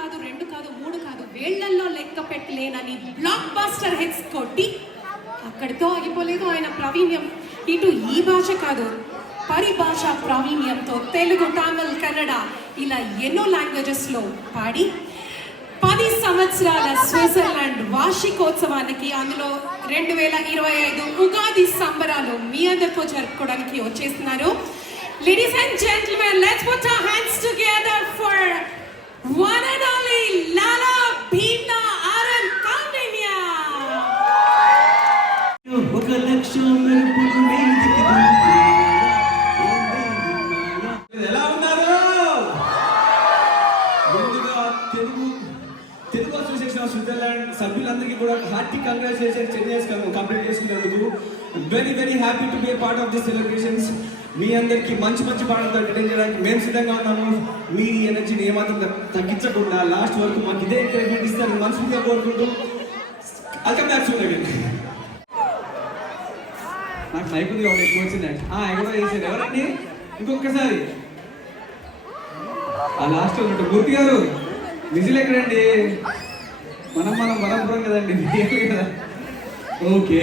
కాదు, 2 కాదు, 3 కాదు, వేళ్లల్లో లెక్క పెట్టలేనని బ్లాక్ బస్టర్ హిట్స్ కొట్టి అక్కడితో ఆగిపోలేదు ఆయన ప్రావీణ్యం. ఇటు ఈ భాష కాదు, పరిభాష ప్రావీణ్యంతో తెలుగు, తమిళ్, కన్నడ ఇలా ఎన్నో లాంగ్వేజెస్లో పాడి 10 సంవత్సరాల స్విట్జర్లాండ్ వార్షికోత్సవానికి, అందులో 2025 ఉగాది సంబరాలు మీ అందరితో జరుపుకోవడానికి వచ్చేస్తున్నారు. Ladies and gentlemen, let's put our hands together for one and only Lala Bhimna Aran Kaudinya. ఎలా ఉన్నారు? ముందుగా తెలుగు అసోసియేషన్ ఆఫ్ స్విట్జర్లాండ్ సభ్యులందరికీ కూడా హార్టీ కంగ్రాచులేషన్స్ తెలియజేసుకున్నాము కంప్లీట్ చేసుకున్నందుకు. Very very happy to be a part of this celebrations. మీ అందరికీ మంచి మంచి పాటలు ఎంటర్టైన్ చేయడానికి మేము సిద్ధంగా ఉన్నాము. మీ ఎనర్జీని ఏమాత్రం తగ్గించకుండా లాస్ట్ వరకు మాకు ఇదే ఎంకరేజ్మెంట్ ఇస్తారని మనస్ఫూర్తిగా కోరుకుంటూ వెల్కమ్ బ్యాక్ టు అగైన్. నాకు నైపుణ్యం ఒకటి ఎక్కువ వచ్చింది. ఎక్కడో చేశారు ఎవరండి? ఇంకొకసారి ఆ లాస్ట్ ఉన్నట్టు మూర్తి గారు విజిల్ ఎక్కడండి? మనం వరంపురం కదండి, కదా. ఓకే.